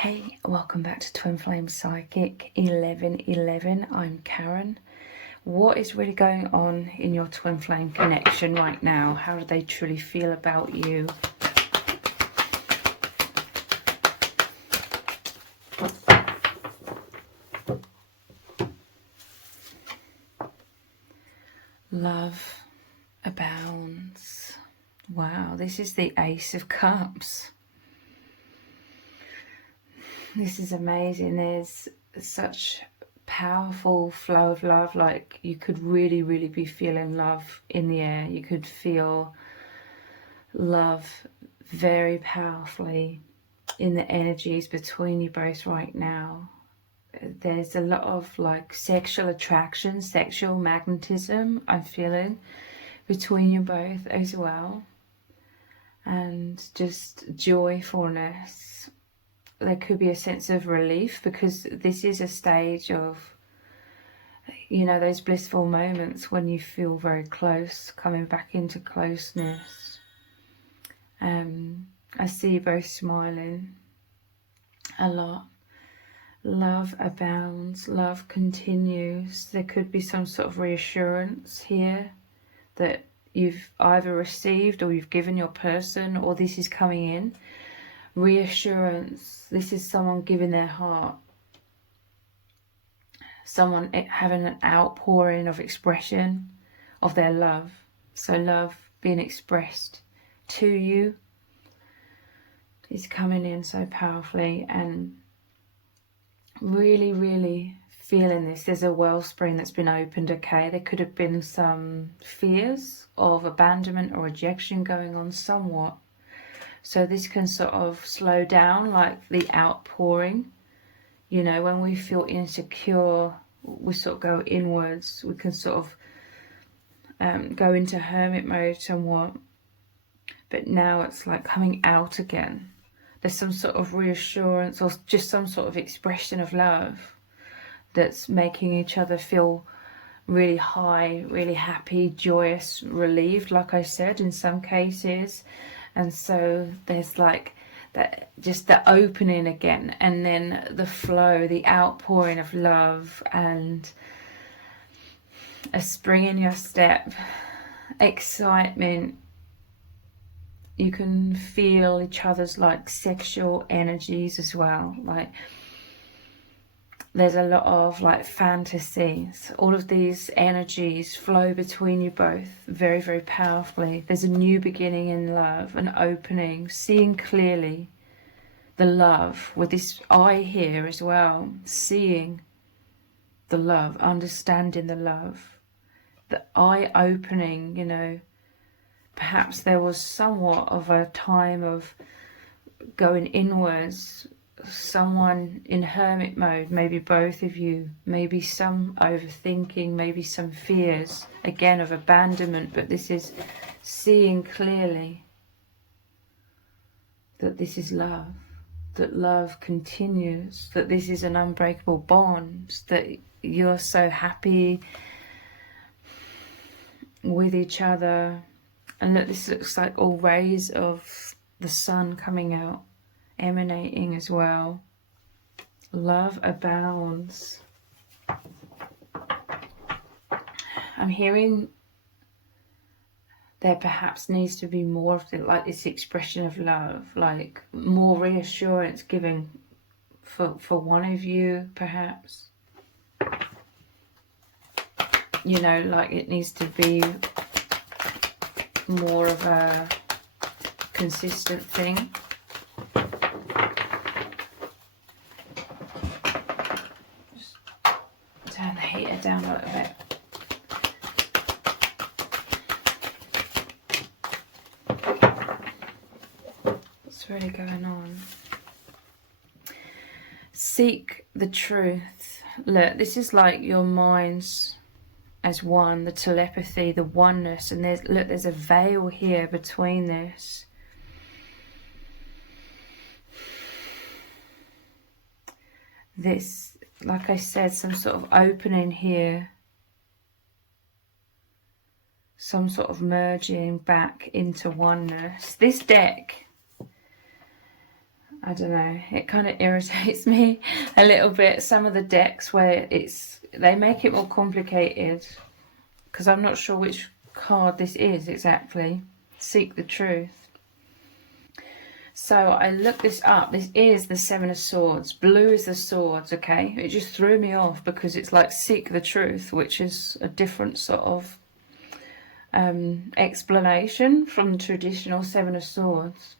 Hey, welcome back to Twin Flame Psychic 1111. I'm Karen. What is really going on in your twin flame connection right now? How do they truly feel about you? Love abounds. Wow, this is the Ace of Cups. This is amazing. There's such powerful flow of love. Like, you could really be feeling love in the air. You could feel love very powerfully in the energies between you both right now. There's a lot of like sexual attraction, sexual magnetism I'm feeling between you both as well, and just joyfulness. There could be a sense of relief because this is a stage of, you know, those blissful moments when you feel very close, coming back into closeness. I see you both smiling a lot. Love abounds, love continues. There could be some sort of reassurance here that you've either received or you've given your person, or this is coming in. Reassurance. This is someone giving their heart, someone having an outpouring of expression of their love. So love being expressed to you is coming in so powerfully, and really feeling this. There's a wellspring that's been opened. Okay, there could have been some fears of abandonment or rejection going on somewhat. So this can sort of slow down, like the outpouring. You know, when we feel insecure, we sort of go inwards. We can sort of go into hermit mode somewhat. But now it's like coming out again. There's some sort of reassurance or just some sort of expression of love that's making each other feel really high, really happy, joyous, relieved, like I said, in some cases. And so there's like that, just the opening again, and then the flow, the outpouring of love, and a spring in your step, excitement. You can feel each other's like sexual energies as well. Like, there's a lot of like fantasies. All of these energies flow between you both very powerfully. There's a new beginning in love, an opening, seeing clearly the love with this eye here as well, seeing the love, understanding the love, the eye opening. You know, perhaps there was somewhat of a time of going inwards, someone in hermit mode, maybe both of you, maybe some overthinking, maybe some fears, again, of abandonment. But this is seeing clearly that this is love, that love continues, that this is an unbreakable bond, that you're so happy with each other. And that this looks like all rays of the sun coming out, emanating as well. Love abounds. I'm hearing there perhaps needs to be more of the, like, this expression of love, like more reassurance given for one of you, perhaps. You know, like it needs to be more of a consistent thing. Just turn the heater down a little bit. What's really going on? Seek the truth. Look, this is like your minds as one, the telepathy, the oneness, and there's a veil here between this. This, like I said, some sort of opening here, some sort of merging back into oneness. This deck, I don't know, it kind of irritates me a little bit. Some of the decks where they make it more complicated, because I'm not sure which card this is exactly. Seek the truth. So I looked this up. This is the Seven of Swords. Blue is the swords, okay? It just threw me off because it's like seek the truth, which is a different sort of explanation from the traditional Seven of Swords.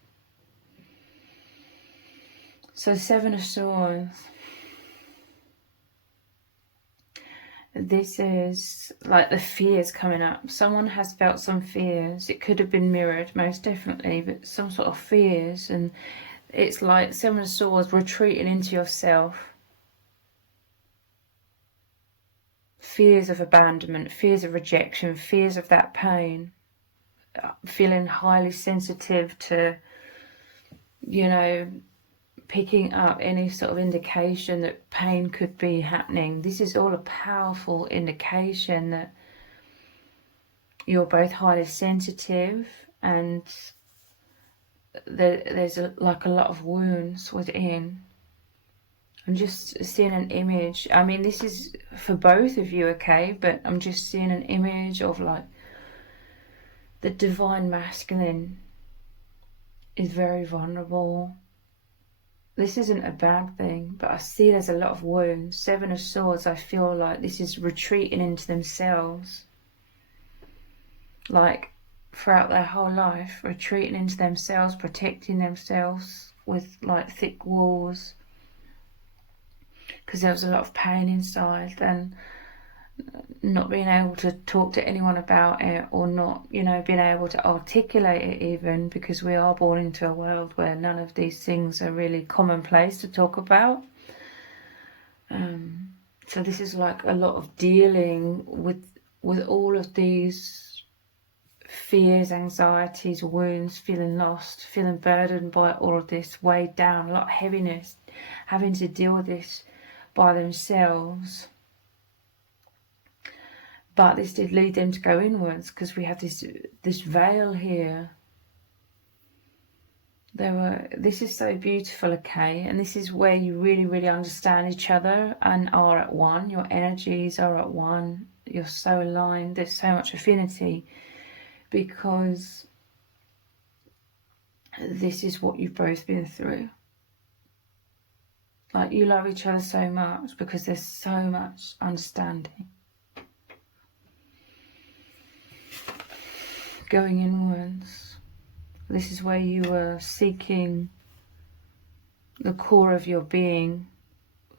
So Seven of Swords. This is like the fears coming up. Someone has felt some fears. It could have been mirrored, most definitely, but some sort of fears. And it's like Seven of Swords retreating into yourself. Fears of abandonment, fears of rejection, fears of that pain. Feeling highly sensitive to, you know, picking up any sort of indication that pain could be happening. This is all a powerful indication that you're both highly sensitive, and there's like a lot of wounds within. I'm just seeing an image. I mean, this is for both of you, okay? But I'm just seeing an image of like the divine masculine is very vulnerable. This isn't a bad thing, but I see there's a lot of wounds. Seven of Swords, I feel like this is retreating into themselves. Like throughout their whole life, retreating into themselves, protecting themselves with like thick walls. Because there was a lot of pain inside, and not being able to talk to anyone about it, or not, you know, being able to articulate it even, because we are born into a world where none of these things are really commonplace to talk about. So this is like a lot of dealing with all of these fears, anxieties, wounds, feeling lost, feeling burdened by all of this, weighed down, a lot of heaviness, having to deal with this by themselves. But this did lead them to go inwards, because we have this veil here. This is so beautiful, okay? And this is where you really, really understand each other and are at one. Your energies are at one. You're so aligned. There's so much affinity, because this is what you've both been through. Like, you love each other so much because there's so much understanding. Going inwards. This is where you are seeking the core of your being,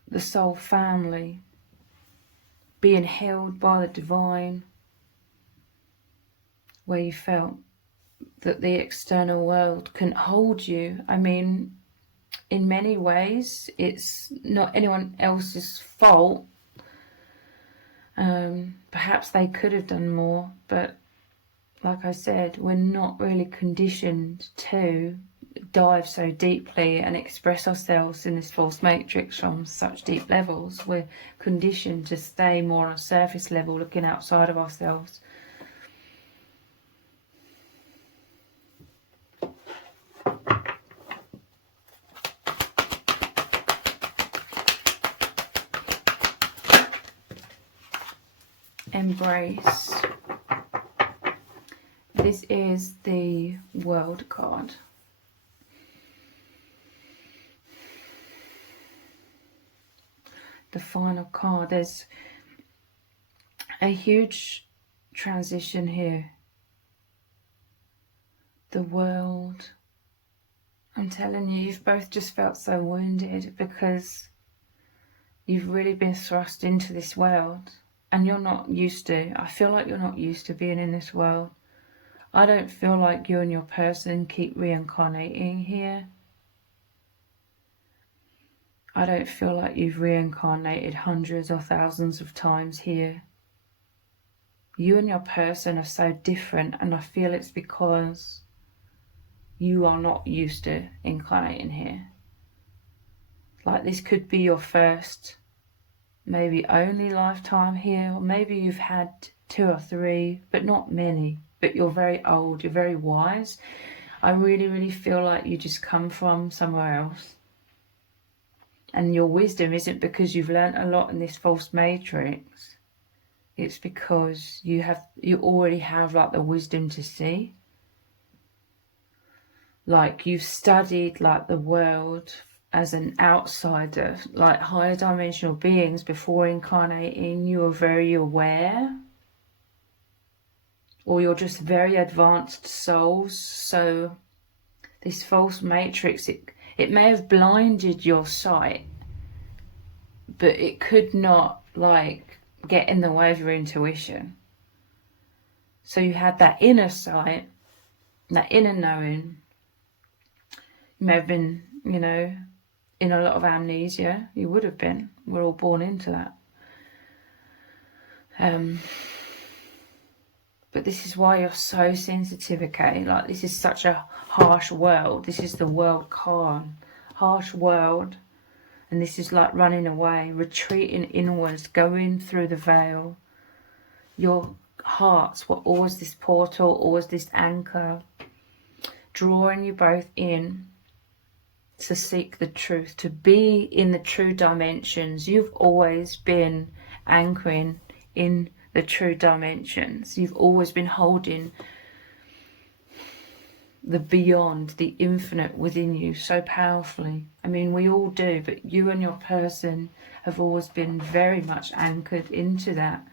the soul family, being held by the divine, where you felt that the external world couldn't hold you. I mean, in many ways, it's not anyone else's fault. Perhaps they could have done more, but like I said, we're not really conditioned to dive so deeply and express ourselves in this false matrix from such deep levels. We're conditioned to stay more on a surface level, looking outside of ourselves. Embrace. This is the World card. The final card. There's a huge transition here. The world. I'm telling you, you've both just felt so wounded because you've really been thrust into this world, and you're not used to. I feel like you're not used to being in this world. I don't feel like you and your person keep reincarnating here. I don't feel like you've reincarnated hundreds or thousands of times here. You and your person are so different, and I feel it's because you are not used to incarnating here. Like, this could be your first, maybe only lifetime here, or maybe you've had 2 or 3, but not many. But you're very old, you're very wise. I really, really feel like you just come from somewhere else. And your wisdom isn't because you've learnt a lot in this false matrix. It's because you already have like the wisdom to see. Like you've studied like the world as an outsider, like higher dimensional beings before incarnating. You are very aware, or you're just very advanced souls. So this false matrix, it may have blinded your sight, but it could not like get in the way of your intuition. So you had that inner sight, that inner knowing. You may have been, you know, in a lot of amnesia. You would have been. We're all born into that. But this is why you're so sensitive, okay? Like, this is such a harsh world. This is the world Khan. Harsh world. And this is like running away, retreating inwards, going through the veil. Your hearts were always this portal, always this anchor, drawing you both in to seek the truth, to be in the true dimensions. You've always been anchoring in the true dimensions. You've always been holding the beyond, the infinite within you so powerfully. I mean, we all do, but you and your person have always been very much anchored into that.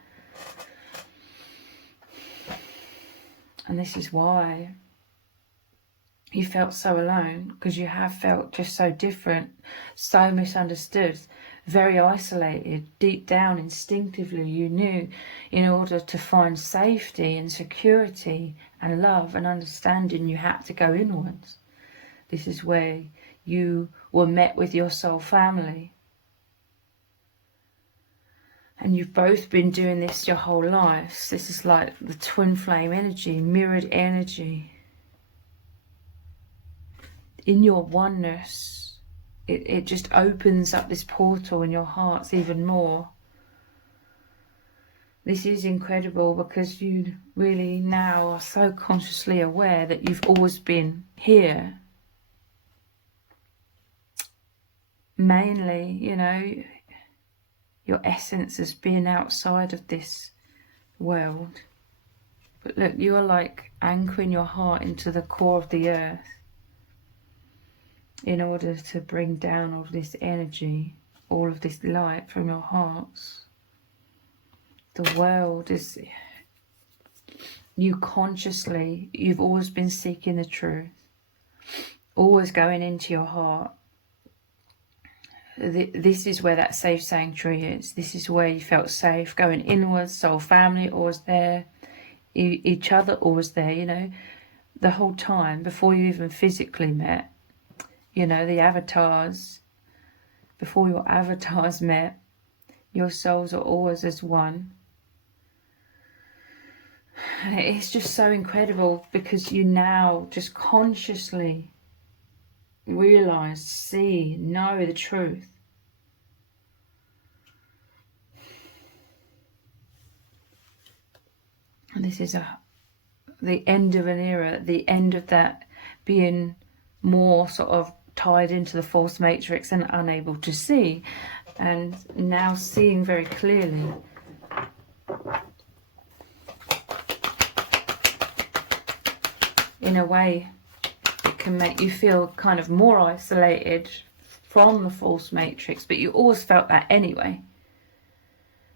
And this is why you felt so alone, because you have felt just so different, so misunderstood, very isolated. Deep down, instinctively, you knew in order to find safety and security and love and understanding, you had to go inwards. This is where you were met with your soul family. And you've both been doing this your whole lives. This is like the twin flame energy, mirrored energy. In your oneness, it just opens up this portal in your hearts even more. This is incredible because you really now are so consciously aware that you've always been here. Mainly, you know, your essence as being outside of this world. But look, you are like anchoring your heart into the core of the earth in order to bring down all of this energy, all of this light from your hearts. The world is, you consciously, you've always been seeking the truth, always going into your heart. This is where that safe sanctuary is. This is where you felt safe, going inwards. Soul family always there, each other always there, you know, the whole time before you even physically met. You know, the avatars, before your avatars met, your souls are always as one. And it's just so incredible because you now just consciously realize, see, know the truth. And this is the end of an era, the end of that being more sort of tied into the false matrix and unable to see, and now seeing very clearly. In a way, it can make you feel kind of more isolated from the false matrix, but you always felt that anyway.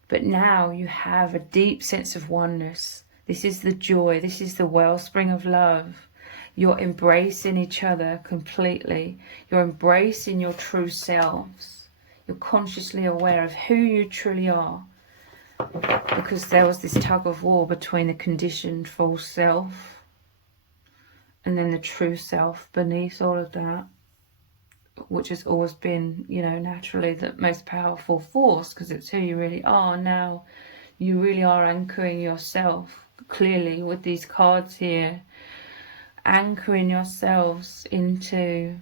But now you have a deep sense of oneness. This is the joy, this is the wellspring of love. You're embracing each other completely. You're embracing your true selves. You're consciously aware of who you truly are. Because there was this tug of war between the conditioned false self and then the true self beneath all of that, which has always been, you know, naturally the most powerful force because it's who you really are. Now you really are anchoring yourself clearly with these cards here. Anchoring yourselves into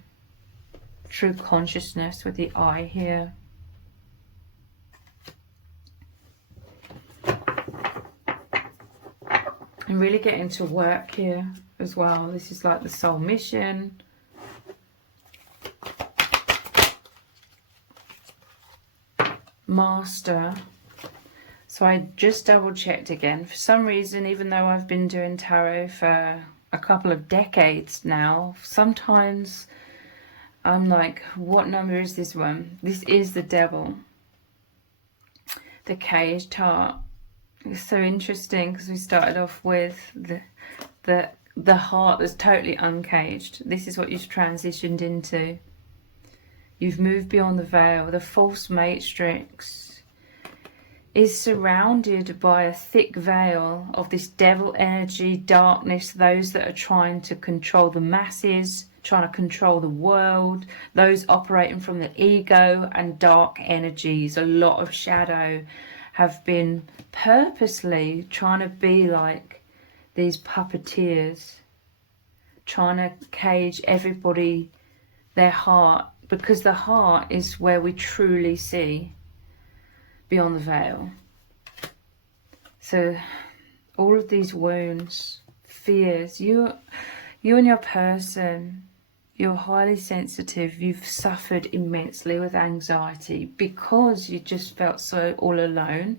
true consciousness with the eye here. And really getting to work here as well. This is like the soul mission. Master. So I just double checked again. For some reason, even though I've been doing tarot for a couple of decades now, sometimes I'm like, what number is this one? This is the Devil. The Caged Heart. It's so interesting because we started off with the heart that's totally uncaged. This is what you've transitioned into. You've moved beyond the veil. The false matrix is surrounded by a thick veil of this devil energy, darkness, those that are trying to control the masses, trying to control the world, those operating from the ego and dark energies. A lot of shadow have been purposely trying to be like these puppeteers, trying to cage everybody, their heart, because the heart is where we truly see beyond the veil. So all of these wounds, fears, you and your person, you're highly sensitive. You've suffered immensely with anxiety because you just felt so all alone,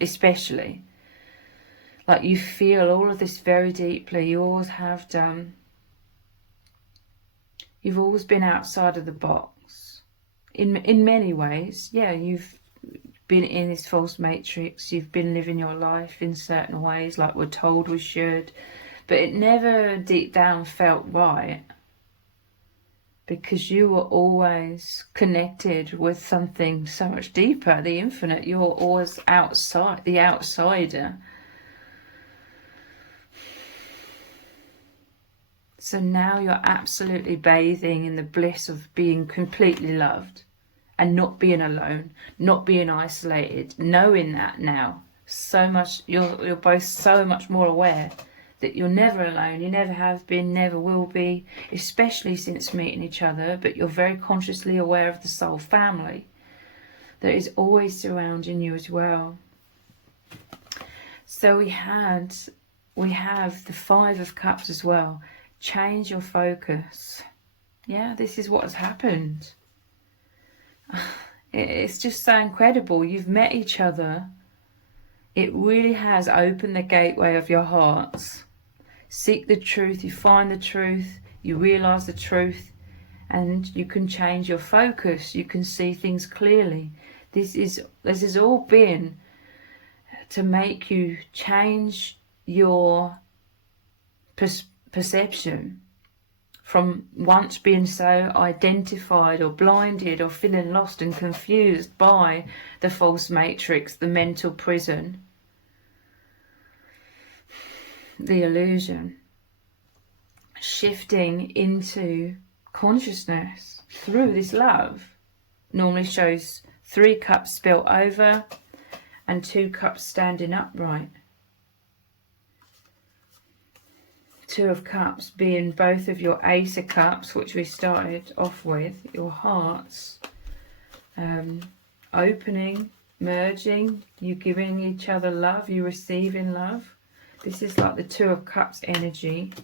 especially. Like you feel all of this very deeply. You always have done. You've always been outside of the box. In many ways, yeah, you've been in this false matrix. You've been living your life in certain ways, like we're told we should. But it never deep down felt right. Because you were always connected with something so much deeper, the infinite. You're always outside, the outsider. So now you're absolutely bathing in the bliss of being completely loved and not being alone, not being isolated, knowing that now. So much, you're both so much more aware that you're never alone, you never have been, never will be, especially since meeting each other, but you're very consciously aware of the soul family that is always surrounding you as well. So we have the Five of Cups as well. Change your focus. Yeah, this is what has happened. It's just so incredible. You've met each other. It really has opened the gateway of your hearts. Seek the truth, you find the truth, you realise the truth, and you can change your focus. You can see things clearly. This has all been to make you change your perception from once being so identified or blinded or feeling lost and confused by the false matrix, the mental prison, the illusion, shifting into consciousness through this love. Normally shows 3 cups spilt over and 2 cups standing upright. 2 of Cups being both of your Ace of Cups, which we started off with, your hearts, opening, merging, you giving each other love, you receiving love. This is like the 2 of Cups energy.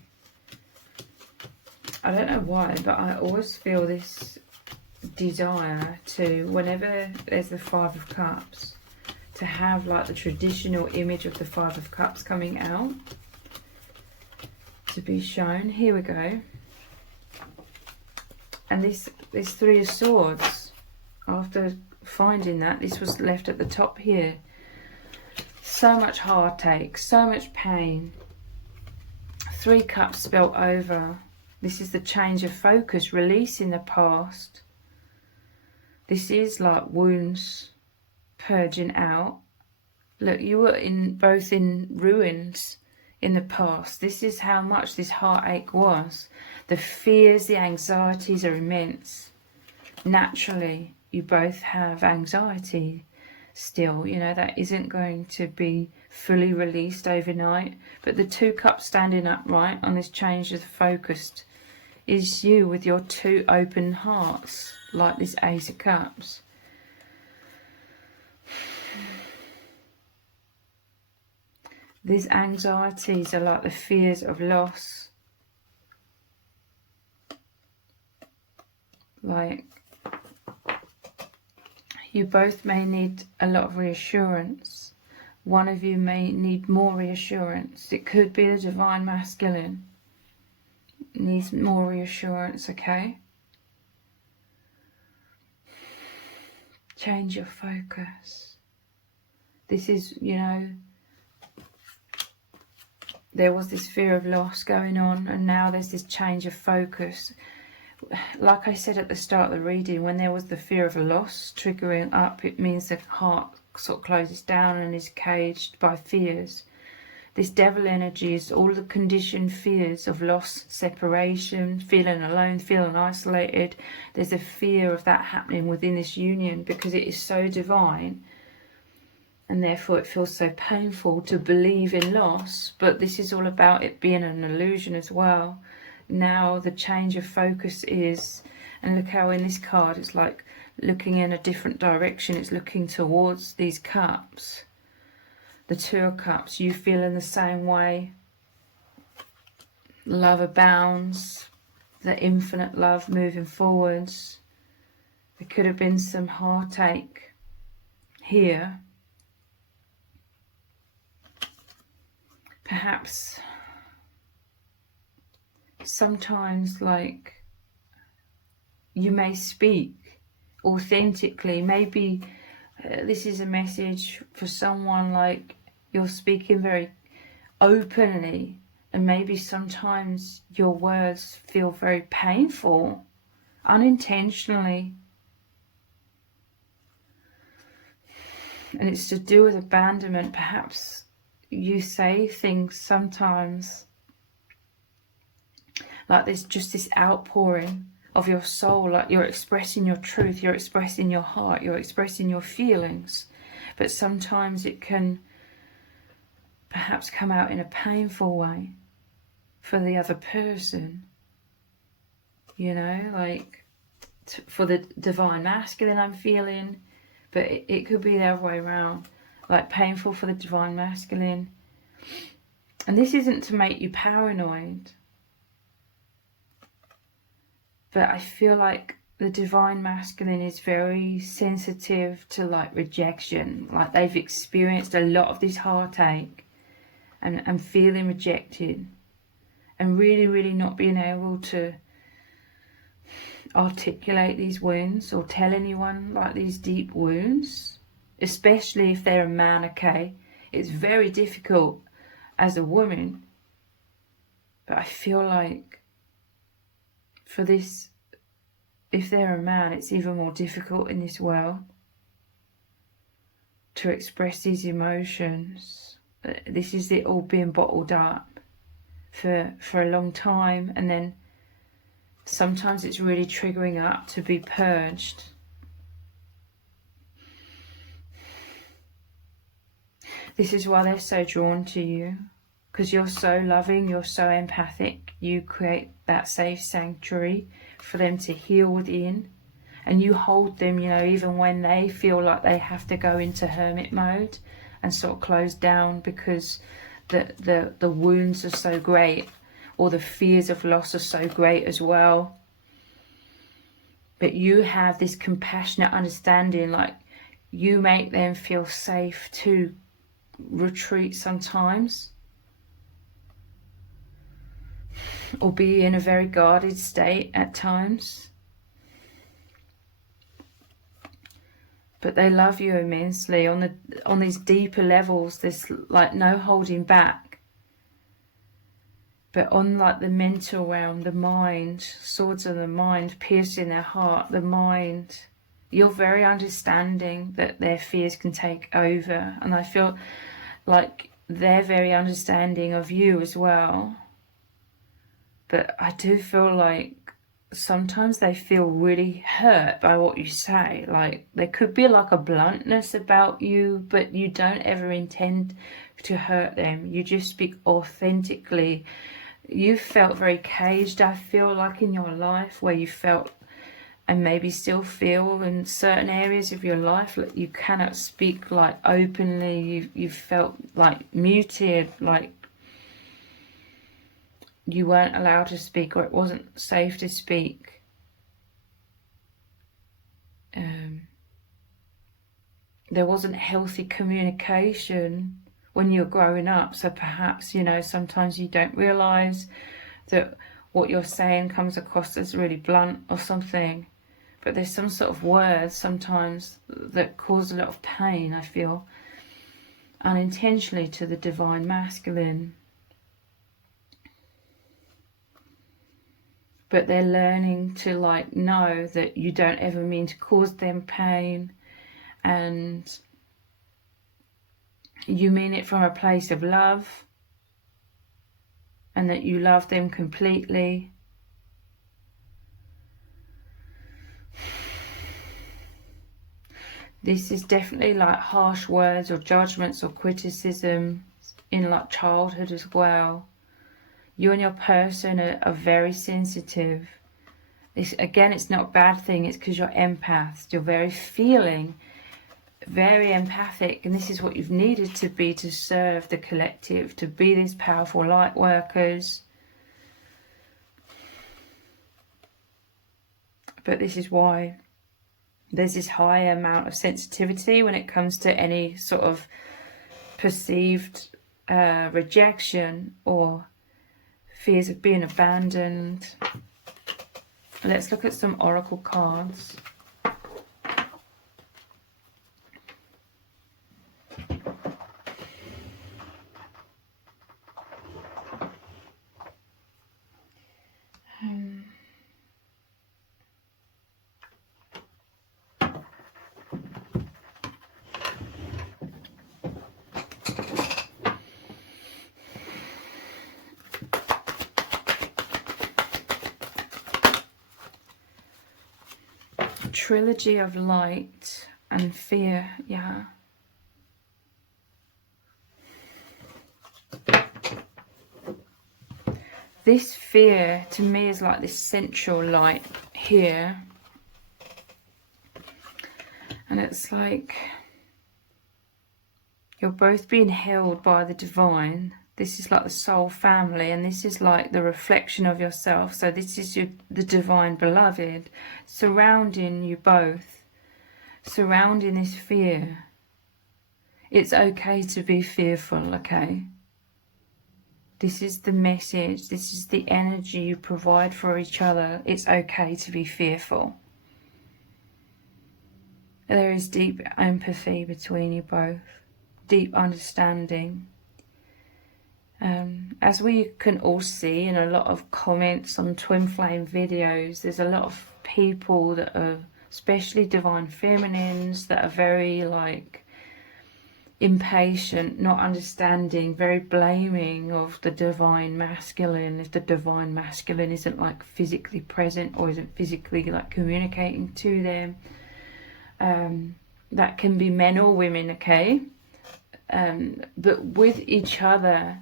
I don't know why, but I always feel this desire to, whenever there's the 5 of Cups, to have like the traditional image of the 5 of Cups coming out to be shown. Here we go. And this 3 of Swords, after finding that, this was left at the top here. So much heartache, so much pain. 3 cups spilt over. This is the change of focus, releasing the past. This is like wounds purging out. Look, you were both in ruins in the past. This is how much this heartache was. The fears, the anxieties are immense. Naturally, you both have anxiety still. You know, that isn't going to be fully released overnight. But the 2 cups standing upright on this change of focus is you with your 2 open hearts, like this Ace of Cups. These anxieties are like the fears of loss, Like, you both may need a lot of reassurance. One of you may need more reassurance. It could be the divine masculine needs more reassurance, okay? Change your focus. This is, you know, there was this fear of loss going on, and now there's this change of focus. Like I said at the start of the reading, when there was the fear of loss triggering up, it means the heart sort of closes down and is caged by fears. This devil energy is all the conditioned fears of loss, separation, feeling alone, feeling isolated. There's a fear of that happening within this union because it is so divine, and therefore it feels so painful to believe in loss. But this is all about it being an illusion as well. Now the change of focus is, and look how in this card it's like looking in a different direction. It's looking towards these cups, the Two of Cups. You feel in the same way. Love abounds, the infinite love moving forwards. There could have been some heartache here. Perhaps sometimes, like, you may speak authentically. Maybe this is a message for someone, like, you're speaking very openly, and maybe sometimes your words feel very painful, unintentionally. And it's to do with abandonment. Perhaps you say things sometimes like there's just this outpouring of your soul, like you're expressing your truth, you're expressing your heart, you're expressing your feelings. But sometimes it can perhaps come out in a painful way for the other person. You know, like for the divine masculine I'm feeling, but it could be the other way around. Like painful for the divine masculine. And this isn't to make you paranoid, but I feel like the divine masculine is very sensitive to like rejection. Like they've experienced a lot of this heartache and feeling rejected, and really not being able to articulate these wounds or tell anyone like these deep wounds, especially if they're a man, okay? It's very difficult as a woman, but I feel like for this, if they're a man, it's even more difficult in this world to express these emotions. This is it all being bottled up for a long time, and then sometimes it's really triggering up to be purged. This is why they're so drawn to you, because you're so loving, you're so empathic. You create that safe sanctuary for them to heal within, and you hold them, you know, even when they feel like they have to go into hermit mode and sort of close down because the wounds are so great, or the fears of loss are so great as well. But you have this compassionate understanding, like you make them feel safe to retreat sometimes, or be in a very guarded state at times. But they love you immensely on these deeper levels. There's like no holding back. But on like the mental realm, the mind, swords of the mind piercing their heart, the mind, you're very understanding that their fears can take over. And I feel like they're very understanding of you as well. But I do feel like sometimes they feel really hurt by what you say. Like there could be like a bluntness about you, but you don't ever intend to hurt them. You just speak authentically. You felt very caged, I feel like, in your life, where you felt, and maybe still feel in certain areas of your life, like you cannot speak like openly. You felt like muted, like you weren't allowed to speak, or it wasn't safe to speak. there wasn't healthy communication when you're growing up. So perhaps, you know, sometimes you don't realise that what you're saying comes across as really blunt or something. But there's some sort of words sometimes that cause a lot of pain, I feel, unintentionally to the divine masculine. But they're learning to like know that you don't ever mean to cause them pain, and you mean it from a place of love, and that you love them completely. This is definitely like harsh words or judgments or criticism in like childhood as well. You and your person are very sensitive. Again, it's not a bad thing. It's because you're empaths. You're very feeling, very empathic. And this is what you've needed to be to serve the collective, to be these powerful light workers. But this is why there's this high amount of sensitivity when it comes to any sort of perceived rejection or fears of being abandoned. Let's look at some oracle cards. Trilogy of light and fear, yeah. This fear to me is like this central light here. And it's like you're both being held by the divine. This is like the soul family, and this is like the reflection of yourself. So this is the divine beloved surrounding you both, surrounding this fear. It's okay to be fearful, okay? This is the message. This is the energy you provide for each other. It's okay to be fearful. There is deep empathy between you both, deep understanding. As we can all see in a lot of comments on twin flame videos, there's a lot of people that are, especially divine feminines, that are very like impatient, not understanding, very blaming of the divine masculine if the divine masculine isn't like physically present or isn't physically like communicating to them. That can be men or women, okay? But with each other.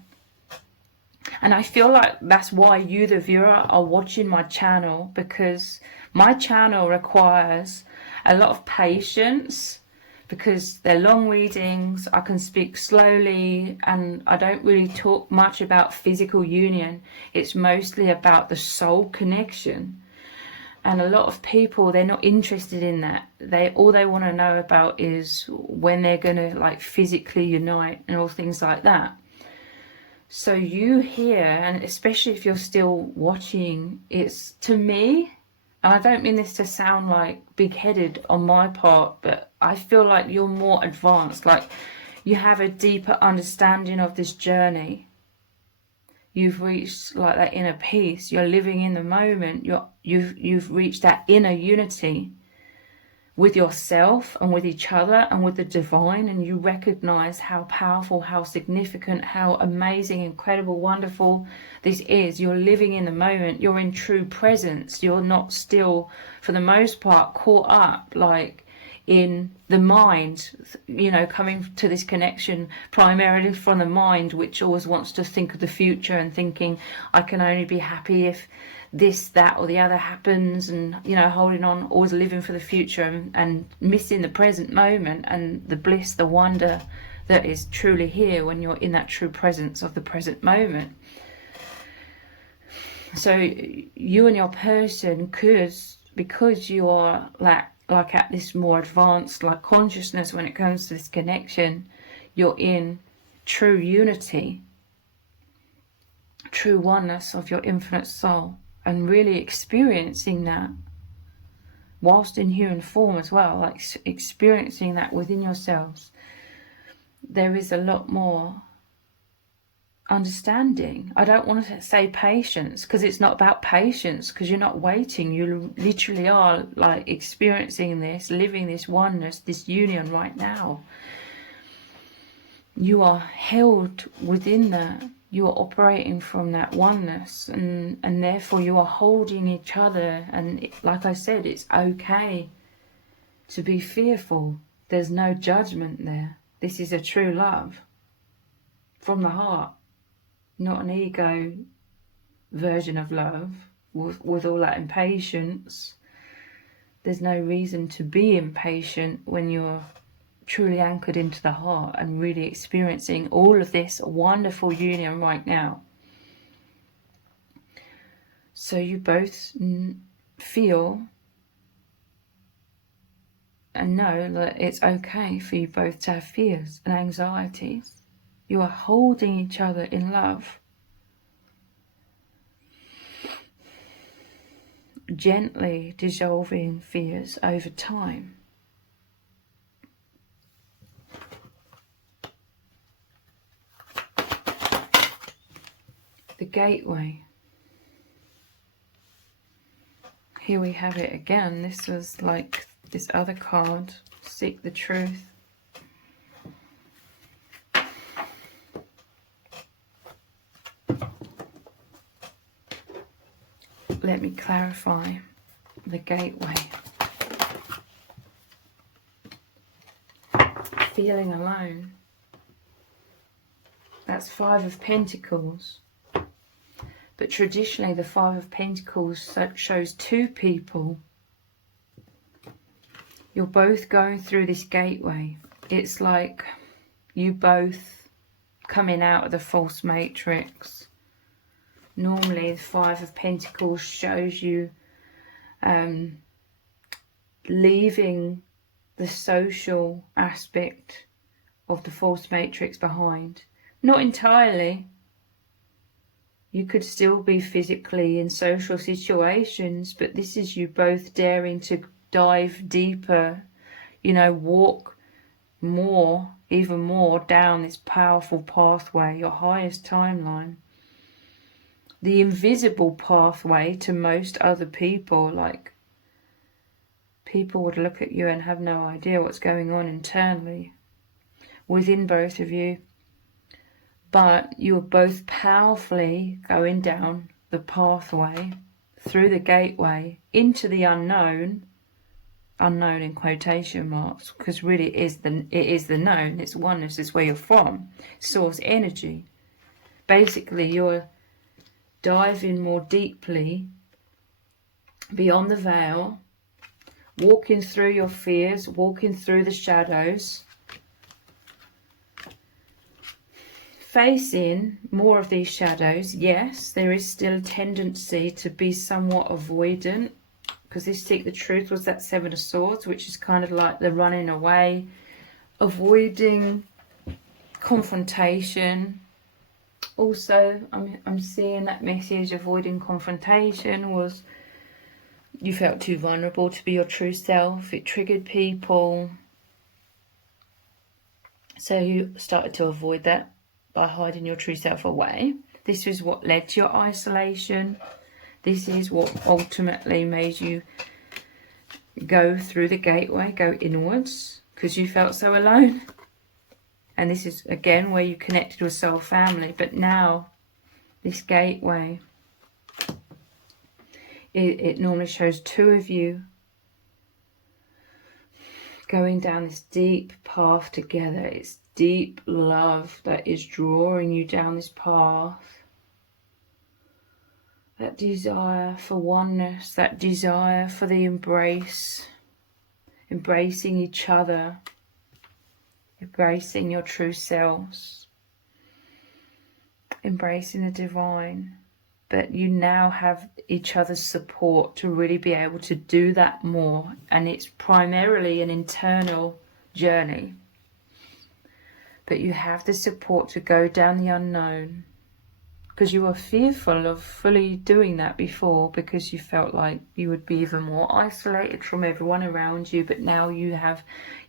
And I feel like that's why you, the viewer, are watching my channel, because my channel requires a lot of patience, because they're long readings, I can speak slowly, and I don't really talk much about physical union. It's mostly about the soul connection. And a lot of people, they're not interested in that. All they want to know about is when they're going to like physically unite and all things like that. So you here, and especially if you're still watching, it's to me, and I don't mean this to sound like big-headed on my part, but I feel like you're more advanced, like you have a deeper understanding of this journey. You've reached like that inner peace. You're living in the moment. You've reached that inner unity with yourself and with each other and with the divine, and you recognize how powerful, how significant, how amazing, incredible, wonderful this is. You're living in the moment. You're in true presence. You're not still, for the most part, caught up like in the mind, you know, coming to this connection primarily from the mind, which always wants to think of the future and thinking, I can only be happy if this, that, or the other happens, and, you know, holding on, always living for the future, and missing the present moment and the bliss, the wonder that is truly here when you're in that true presence of the present moment. So you and your person could, because you are like like at this more advanced like consciousness when it comes to this connection. You're in true unity, true oneness of your infinite soul, and really experiencing that whilst in human form as well, like experiencing that within yourselves. There is a lot more understanding. I don't want to say patience, because it's not about patience, because you're not waiting. You literally are like experiencing this, living this oneness, this union right now. You are held within that. You are operating from that oneness, and therefore you are holding each other. And like I said, it's okay to be fearful. There's no judgment there. This is a true love from the heart, not an ego version of love with all that impatience. There's no reason to be impatient when you're truly anchored into the heart and really experiencing all of this wonderful union right now. So you both feel and know that it's okay for you both to have fears and anxieties. You are holding each other in love, gently dissolving fears over time. The gateway. Here we have it again. This was like this other card, Seek the Truth. Let me clarify the gateway. Feeling alone. That's Five of Pentacles. But traditionally the Five of Pentacles shows two people. You're both going through this gateway. It's like you both coming out of the false matrix. Normally the Five of Pentacles shows you leaving the social aspect of the false matrix behind. Not entirely. You could still be physically in social situations, but this is you both daring to dive deeper, you know, walk more, even more down this powerful pathway, your highest timeline. The invisible pathway to most other people, like people would look at you and have no idea what's going on internally within both of you. But you're both powerfully going down the pathway, through the gateway, into the unknown in quotation marks, because really it is the known, it's oneness, it's where you're from, source energy. Basically you're diving more deeply beyond the veil, walking through your fears, walking through the shadows, facing more of these shadows. Yes, there is still a tendency to be somewhat avoidant, because this Seek the Truth was that Seven of Swords, which is kind of like the running away, avoiding confrontation. Also, I'm seeing that message, avoiding confrontation, was you felt too vulnerable to be your true self. It triggered people. So you started to avoid that by hiding your true self away. This is what led to your isolation. This is what ultimately made you go through the gateway, go inwards, because you felt so alone. And this is, again, where you connected with soul family. But now, this gateway, it normally shows two of you going down this deep path together. It's deep love that is drawing you down this path. That desire for oneness, that desire for the embrace, embracing each other, embracing your true selves, embracing the divine. but you now have each other's support to really be able to do that more. And it's primarily an internal journey, but you have the support to go down the unknown, because you were fearful of fully doing that before, because you felt like you would be even more isolated from everyone around you. But now you have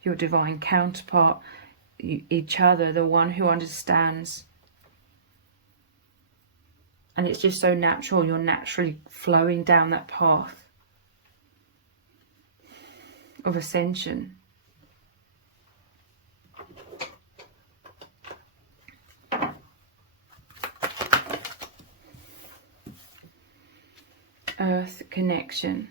your divine counterpart, each other, the one who understands. And it's just so natural. You're naturally flowing down that path of ascension. Earth connection.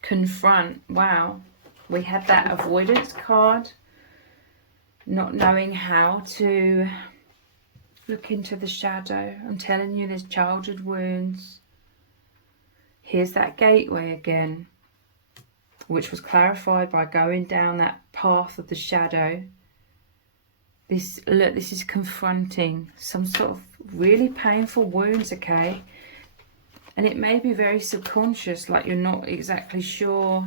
Confront. Wow, we had that avoidance card, not knowing how to look into the shadow. I'm telling you, there's childhood wounds. Here's that gateway again, which was clarified by going down that path of the shadow. This is confronting some sort of really painful wounds, okay? And it may be very subconscious, like you're not exactly sure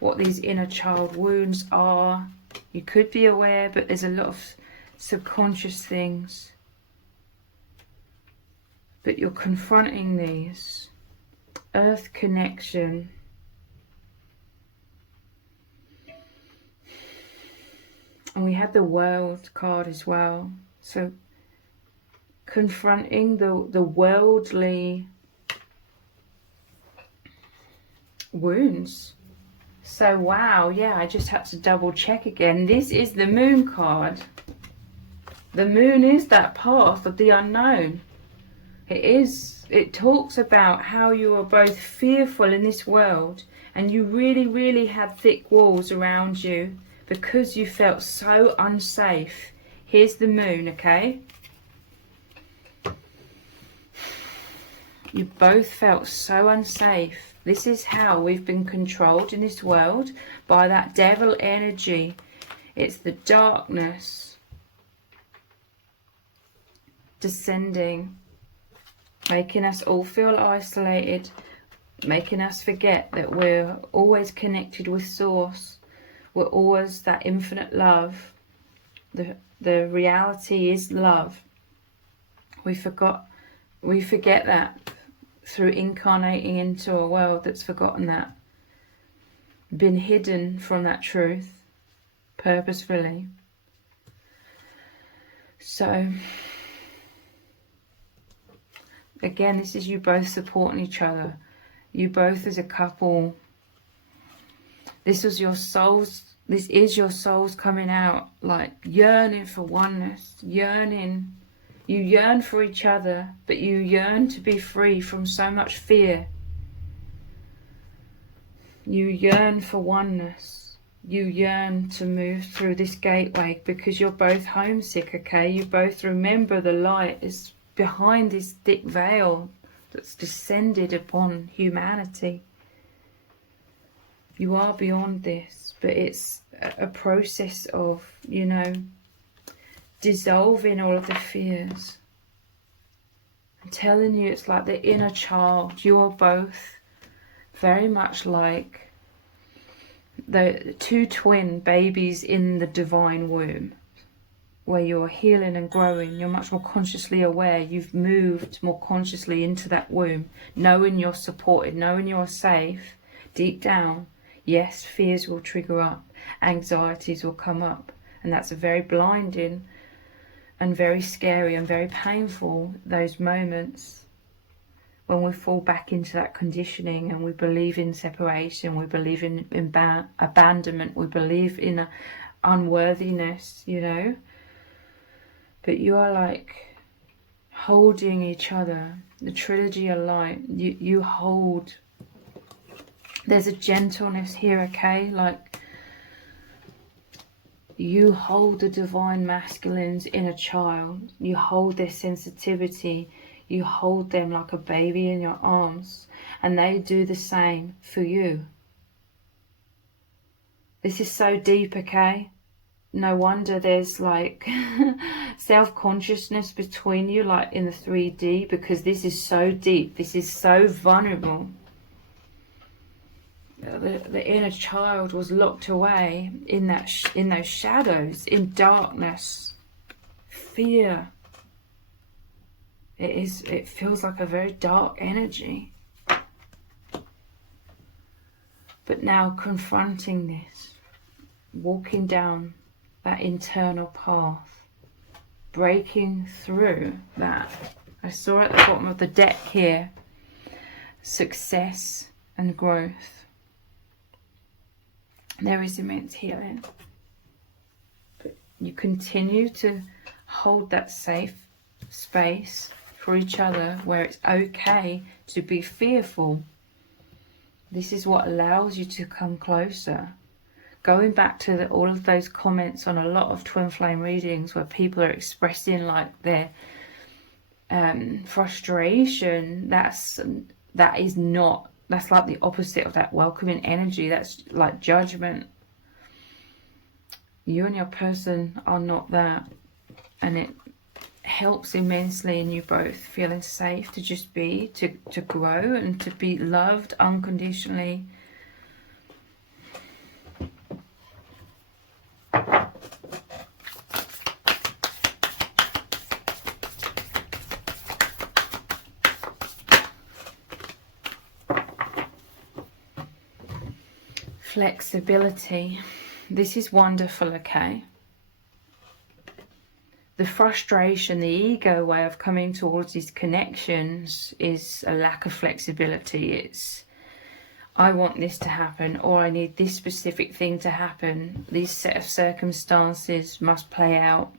what these inner child wounds are. You could be aware, but there's a lot of subconscious things. But you're confronting these. Earth connection. And we had the World card as well. So confronting the worldly wounds. So wow, yeah, I just had to double check again. This is the Moon card. The Moon is that path of the unknown. It talks about how you are both fearful in this world, and you really had thick walls around you because you felt so unsafe. Here's the Moon, okay? You both felt so unsafe. This is how we've been controlled in this world, by that devil energy. It's the darkness descending, making us all feel isolated, making us forget that we're always connected with Source. We're always that infinite love. The reality is love. We forget that through incarnating into a world that's forgotten that, been hidden from that truth purposefully. So again, this is you both supporting each other. You both as a couple. This is your souls coming out, like yearning for oneness, yearning. You yearn for each other, but you yearn to be free from so much fear. You yearn for oneness. You yearn to move through this gateway because you're both homesick, okay? You both remember the light is behind this thick veil that's descended upon humanity. You are beyond this, but it's a process of, dissolving all of the fears. I'm telling you, it's like the inner child. You are both very much like the two twin babies in the divine womb, where you're healing and growing. You're much more consciously aware. You've moved more consciously into that womb, knowing you're supported, knowing you're safe. Deep down, yes, fears will trigger up, anxieties will come up, and that's a very blinding and very scary and very painful, those moments when we fall back into that conditioning and we believe in separation, we believe in abandonment, we believe in unworthiness, But you are like holding each other, the trilogy of light. You hold. There's a gentleness here, okay? Like you hold the divine masculine's inner child. You hold their sensitivity. You hold them like a baby in your arms, and they do the same for you. This is so deep, okay? No wonder there's like self-consciousness between you, like in the 3D, because this is so deep. This is so vulnerable. The inner child was locked away in those shadows, in darkness, fear. It feels like a very dark energy. But now confronting this, walking down that internal path, breaking through that. I saw at the bottom of the deck here, success and growth. There is immense healing. But you continue to hold that safe space for each other where it's okay to be fearful. This is what allows you to come closer. Going back to all of those comments on a lot of twin flame readings where people are expressing like their frustration, that's like the opposite of that welcoming energy. That's like judgment. You and your person are not that, and it helps immensely in you both feeling safe to just be, to grow and to be loved unconditionally. Flexibility. This is wonderful, okay? The frustration, the ego way of coming towards these connections is a lack of flexibility. It's, I want this to happen, or I need this specific thing to happen. These set of circumstances must play out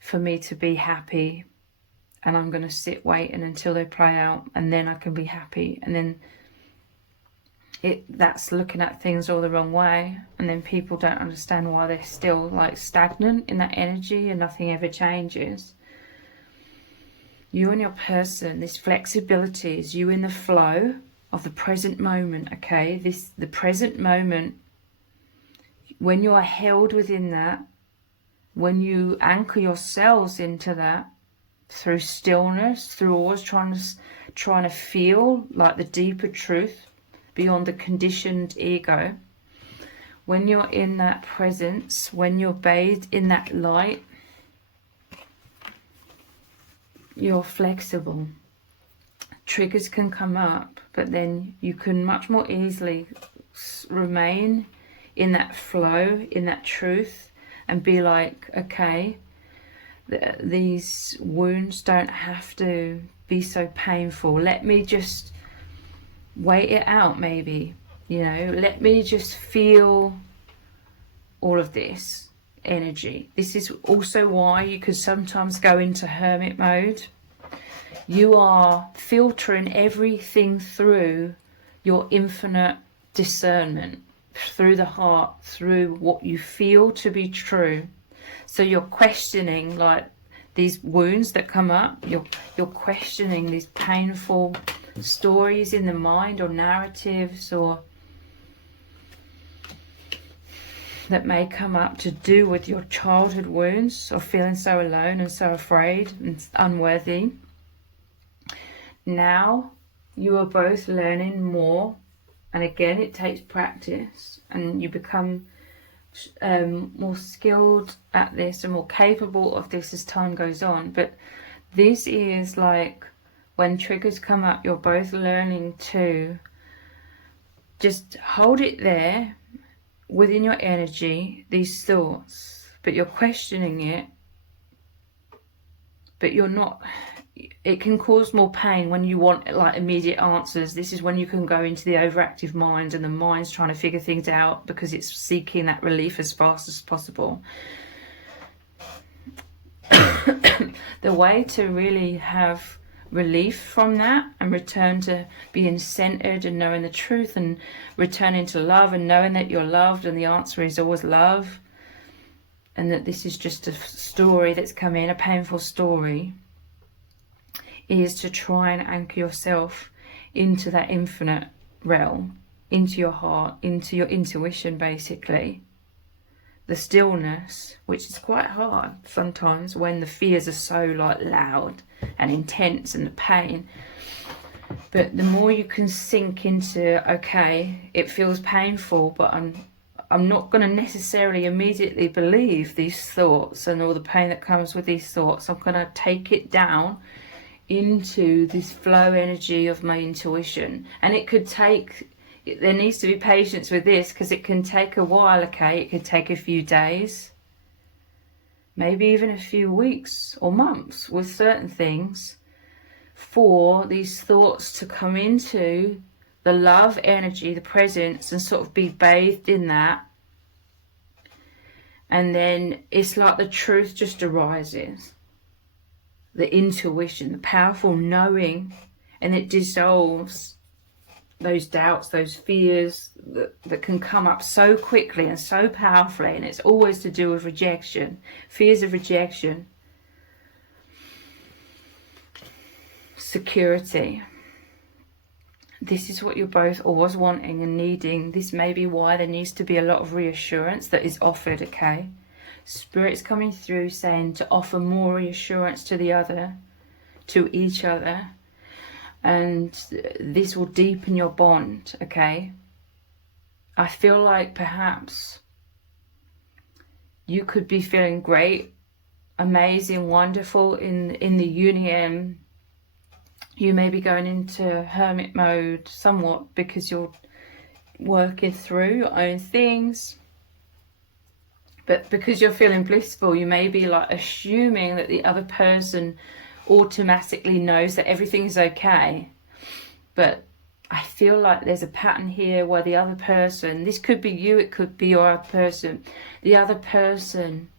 for me to be happy. And I'm going to sit waiting until they play out, and then I can be happy. And then that's looking at things all the wrong way, and then people don't understand why they're still like stagnant in that energy and nothing ever changes. You and your person, this flexibility is you in the flow of the present moment, okay? The present moment, when you are held within that, when you anchor yourselves into that through stillness, through always trying to feel like the deeper truth beyond the conditioned ego. When you're in that presence, when you're bathed in that light, you're flexible. Triggers can come up, but then you can much more easily remain in that flow, in that truth, and be like, okay, these wounds don't have to be so painful. Let me just wait it out, maybe, you know, let me just feel all of this energy. This is also why you could sometimes go into hermit mode. You are filtering everything through your infinite discernment, through the heart, through what you feel to be true. So you're questioning like these wounds that come up, you're questioning these painful stories in the mind or narratives or that may come up to do with your childhood wounds of feeling so alone and so afraid and unworthy. Now you are both learning more, and again it takes practice, and you become more skilled at this and more capable of this as time goes on. But this is like when triggers come up, you're both learning to just hold it there within your energy, these thoughts, but you're questioning it, but you're not. It can cause more pain when you want like immediate answers. This is when you can go into the overactive mind, and the mind's trying to figure things out because it's seeking that relief as fast as possible. The way to really have relief from that and return to being centered and knowing the truth and returning to love and knowing that you're loved, and the answer is always love, and that this is just a story that's come in, a painful story, is to try and anchor yourself into that infinite realm, into your heart, into your intuition, basically. The stillness, which is quite hard sometimes when the fears are so like loud and intense and the pain. But the more you can sink into, okay, it feels painful, but I'm not going to necessarily immediately believe these thoughts and all the pain that comes with these thoughts. I'm going to take it down into this flow energy of my intuition. And it could take, there needs to be patience with this, because it can take a while, okay? It could take a few days, maybe even a few weeks or months with certain things, for these thoughts to come into the love energy, the presence, and sort of be bathed in that. And then it's like the truth just arises, the intuition, the powerful knowing, and it dissolves those doubts, those fears that can come up so quickly and so powerfully. And it's always to do with rejection, fears of rejection, security. This is what you're both always wanting and needing. This may be why there needs to be a lot of reassurance that is offered, okay? Spirit's coming through saying to offer more reassurance to the other, to each other, and this will deepen your bond, okay? I feel like perhaps you could be feeling great, amazing, wonderful in the union. You may be going into hermit mode somewhat because you're working through your own things. But because you're feeling blissful, you may be like assuming that the other person automatically knows that everything is okay. But I feel like there's a pattern here where the other person, this could be you, it could be your other person, the other person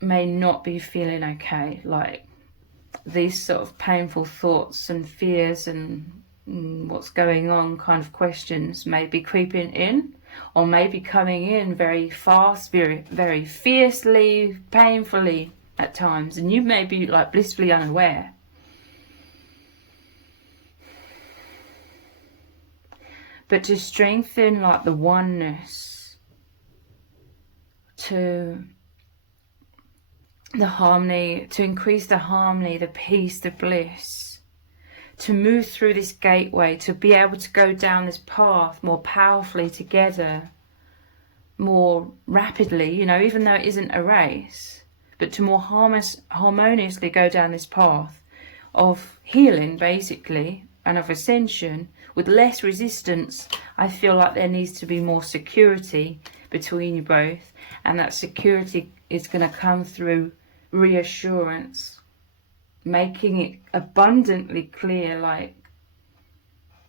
may not be feeling okay. Like these sort of painful thoughts and fears and what's going on kind of questions may be creeping in, or maybe coming in very fast, very fiercely, painfully at times, and you may be like blissfully unaware. But to strengthen like the oneness, to the harmony, to increase the harmony, the peace, the bliss, to move through this gateway, to be able to go down this path more powerfully together, more rapidly, you know, even though it isn't a race, but to more harmoniously go down this path of healing, basically, and of ascension with less resistance. I feel like there needs to be more security between you both, and that security is going to come through reassurance, making it abundantly clear, like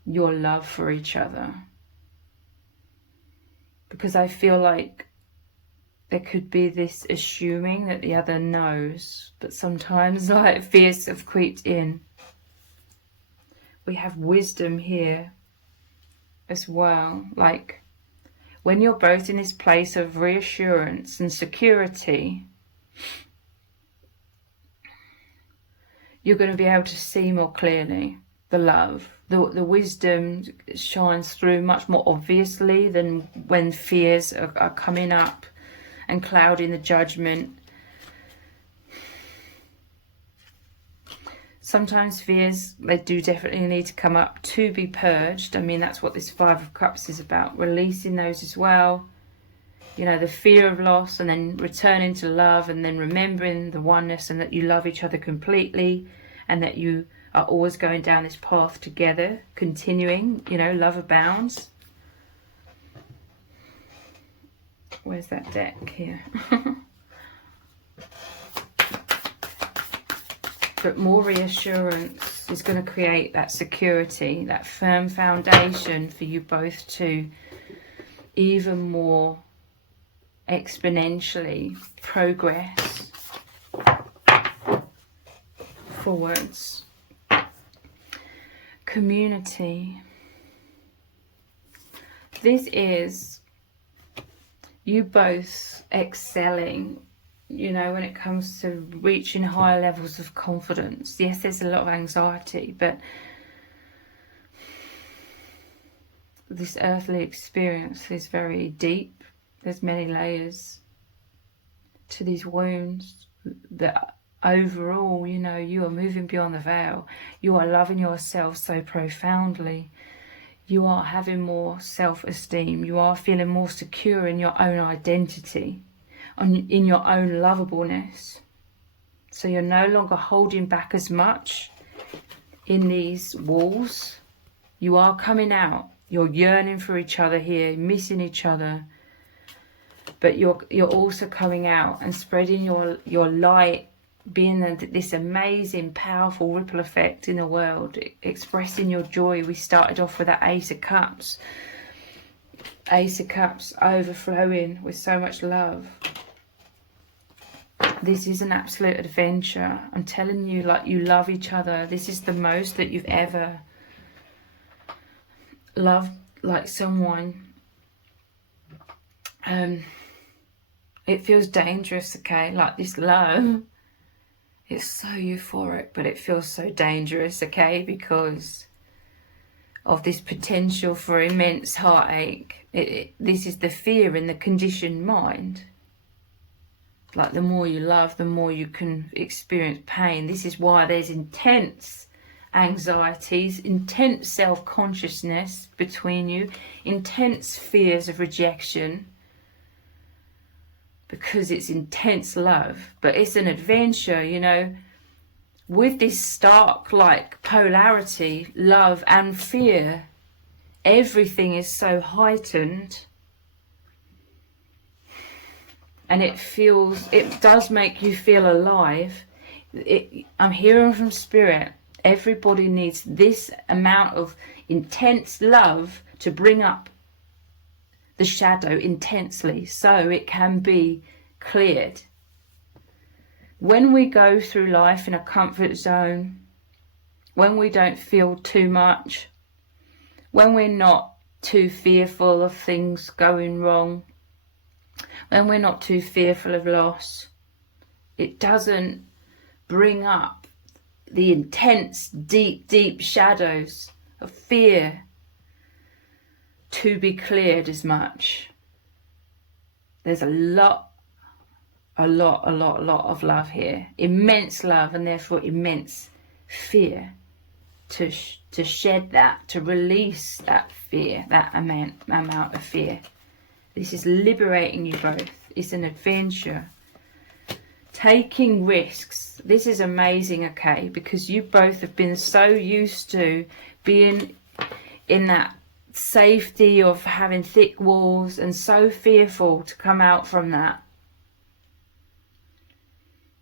your love for each other. Because I feel like there could be this assuming that the other knows, but sometimes like fears have creeped in. We have wisdom here as well. Like when you're both in this place of reassurance and security, you're going to be able to see more clearly the love. The wisdom shines through much more obviously than when fears are coming up and clouding the judgment. Sometimes fears, they do definitely need to come up to be purged. I mean, that's what this Five of Cups is about, releasing those as well. You know, the fear of loss, and then returning to love, and then remembering the oneness and that you love each other completely, and that you are always going down this path together, continuing, you know, love abounds. Where's that deck here? But more reassurance is going to create that security, that firm foundation for you both to even more exponentially progress forwards. Community. This is you both excelling, you know, when it comes to reaching higher levels of confidence. Yes, there's a lot of anxiety, but this earthly experience is very deep. There's many layers to these wounds that overall, you know, you are moving beyond the veil. You are loving yourself so profoundly. You are having more self-esteem. You are feeling more secure in your own identity, in your own lovableness. So you're no longer holding back as much in these walls. You are coming out. You're yearning for each other here, missing each other. But you're also coming out and spreading your light, being this amazing, powerful ripple effect in the world, expressing your joy. We started off with that Ace of Cups. Ace of Cups overflowing with so much love. This is an absolute adventure. I'm telling you, like, you love each other. This is the most that you've ever loved, like, someone. It feels dangerous, okay? Like, this love, it's so euphoric, but it feels so dangerous, okay? Because of this potential for immense heartache. This is the fear in the conditioned mind. Like, the more you love, the more you can experience pain. This is why there's intense anxieties, intense self-consciousness between you, intense fears of rejection, because it's intense love. But it's an adventure, you know, with this stark, like, polarity, love and fear. Everything is so heightened, and it does make you feel alive. I'm hearing from Spirit, everybody needs this amount of intense love to bring up the shadow intensely, so it can be cleared. When we go through life in a comfort zone, when we don't feel too much, when we're not too fearful of things going wrong, when we're not too fearful of loss, it doesn't bring up the intense, deep shadows of fear to be cleared as much. There's a lot of love here. Immense love, and therefore immense fear. To shed that, to release that fear, that amount of fear. This is liberating you both. It's an adventure. Taking risks. This is amazing, okay? Because you both have been so used to being in that safety of having thick walls, and so fearful to come out from that.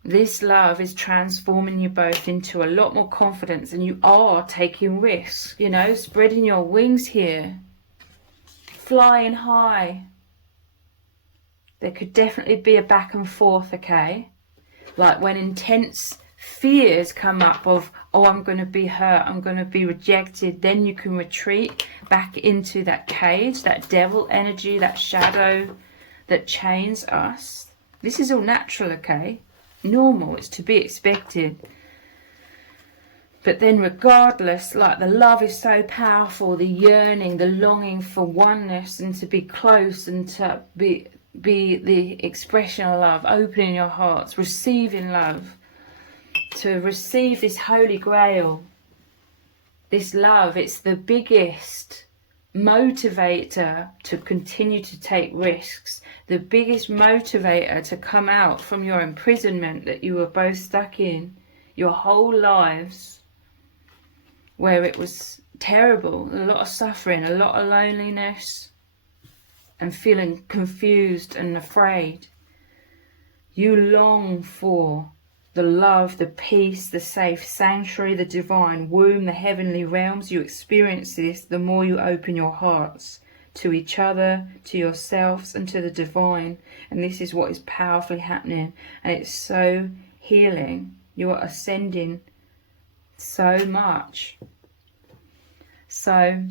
This love is transforming you both into a lot more confidence, and you are taking risks, you know, spreading your wings here, flying high. There could definitely be a back and forth, okay? Like when intense fears come up of, oh, I'm going to be hurt, I'm going to be rejected, then you can retreat back into that cage, that devil energy, that shadow that chains us. This is all natural, okay? Normal, it's to be expected. But then regardless, like, the love is so powerful, the yearning, the longing for oneness and to be close and to be the expression of love, opening your hearts, receiving love, to receive this holy grail, this love. It's the biggest motivator to continue to take risks, the biggest motivator to come out from your imprisonment that you were both stuck in your whole lives, where it was terrible, a lot of suffering, a lot of loneliness, and feeling confused and afraid. You long for the love, the peace, the safe sanctuary, the divine womb, the heavenly realms. You experience this the more you open your hearts to each other, to yourselves, and to the divine. And this is what is powerfully happening, and it's so healing. You are ascending so much. So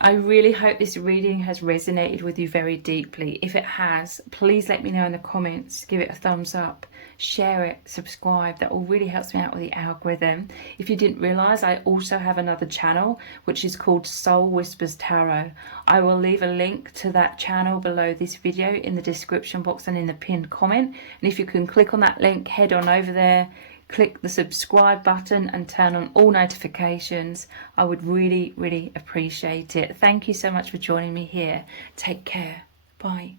I really hope this reading has resonated with you very deeply. If it has, please let me know in the comments, give it a thumbs up, share it, subscribe. That all really helps me out with the algorithm. If you didn't realise, I also have another channel which is called Soul Whispers Tarot. I will leave a link to that channel below this video in the description box and in the pinned comment. And if you can click on that link, head on over there, click the subscribe button and turn on all notifications. I would really, really appreciate it. Thank you so much for joining me here. Take care. Bye.